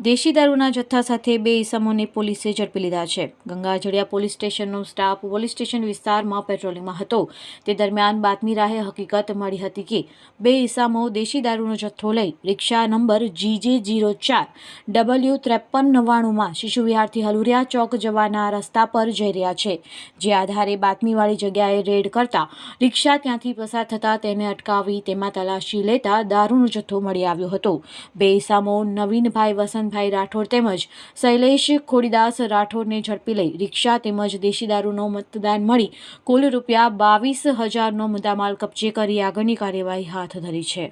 દેશી દારૂના જથ્થા સાથે બે ઇસમોને પોલીસે ઝડપી લીધા છે. ગંગાજળિયા પોલીસ સ્ટેશનનો સ્ટાફ પોલીસ સ્ટેશન વિસ્તારમાં પેટ્રોલિંગમાં હતો. તે દરમિયાન બાતમી રાહે હકીકત મળી હતી કે બે ઇસમો દેશી દારૂનો જથ્થો લઈ રિક્ષા નંબર જીજે જીરો ચાર ડબલ્યુ ત્રેપન નવ્વાણુંમાં શિશુ વિહારથી હલુરિયા ચોક જવાના રસ્તા પર જઈ રહ્યા છે. જે આધારે બાતમીવાળી જગ્યાએ રેડ કરતા રિક્ષા ત્યાંથી પસાર થતાં તેને અટકાવી તેમાં તલાશી લેતા દારૂનો જથ્થો મળી આવ્યો હતો. બે ઇસમો નવીનભાઈ વસંતભાઈ રાઠોડ તેમજ શૈલેષ ખોડીદાસ રાઠોડને ઝડપી લઈ રિક્ષા તેમજ દેશી દારૂનો મતદાન મળી કુલ રૂપિયા બાવીસ હજારનો મુદ્દામાલ કબજે કરી આગળની કાર્યવાહી હાથ ધરી છે.